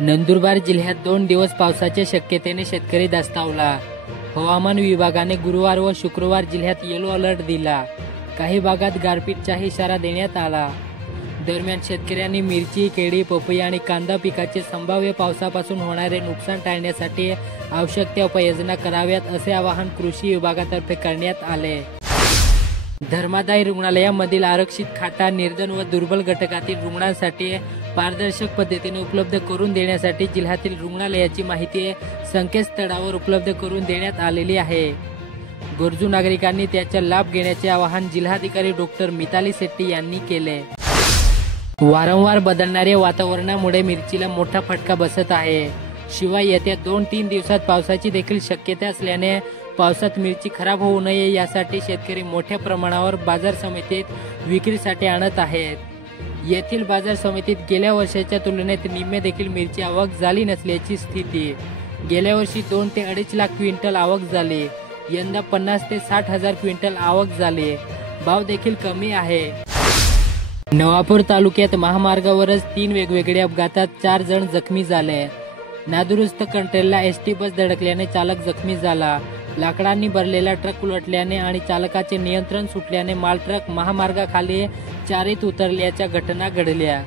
नंदुरबार जिल्ह्यात 2 दिवस पावसाच्या शक्यतेने शेतकरी धास्तावला। हवामान विभागाने गुरुवार व शुक्रवार जिल्ह्यात येलो अलर्ट दिला। काही भागात गारपीटचा इशारा देण्यात आला। दरम्यान शेतकऱ्यांनी मिरची, केळी, पपई आणि कांदा पिकाचे संभाव्य पावसापासून होणारे नुकसान टाळण्यासाठी आवश्यक त्या उपाययोजना कराव्यात असे आवाहन कृषी विभागातर्फे करण्यात आले। धर्मादाय रुग्णालयामधील आरक्षित खाटा निर्धन व दुर्बल घटकातील रुग्णांसाठी पारदर्शक पद्धतीने उपलब्ध करून देण्यासाठी जिल्ह्यातील रुग्णालयाची माहिती संकेतस्थळावर उपलब्ध करून देण्यात आलेली आहे। गरजू नागरिकांनी त्याचा लाभ घेण्याचे आवाहन जिल्हाधिकारी डॉक्टर मिताली शेट्टी यांनी केले। वारंवार बदलणाऱ्या वातावरणामुळे मिरचीला मोठा फटका बसत आहे। शिवाय येत्या 2-3 दिवसात पावसाची देखील शक्यता असल्याने पावसात मिरची खराब होऊ नये यासाठी शेतकरी मोठ्या प्रमाणावर बाजार समितीत विक्रीसाठी आणत आहेत। येथील बाजार समितीत गेल्या वर्षाच्या तुलनेत निम्मे देखील मिरची आवक झाली नसल्याची स्थिती। गेल्या वर्षी 2 ते 2.5 लाख क्विंटल आवक झाली। यंदा 50 ते 60 हजार क्विंटल आवक झाली। भाव देखील कमी आहे। नवापूर तालुक्यात महामार्गावरच 3 वेगवेगळ्या अपघातात 4 जण जखमी झाले। नादुरुस्त कंटेनरला एसटी बस धडकल्याने चालक जखमी झाला। लाकडांनी भरलेला ट्रक उलटल्याने आणि चालकाचे नियंत्रण सुटल्याने माल ट्रक महामार्गाखाली चारीत उतरल्याच्या घटना घडल्या।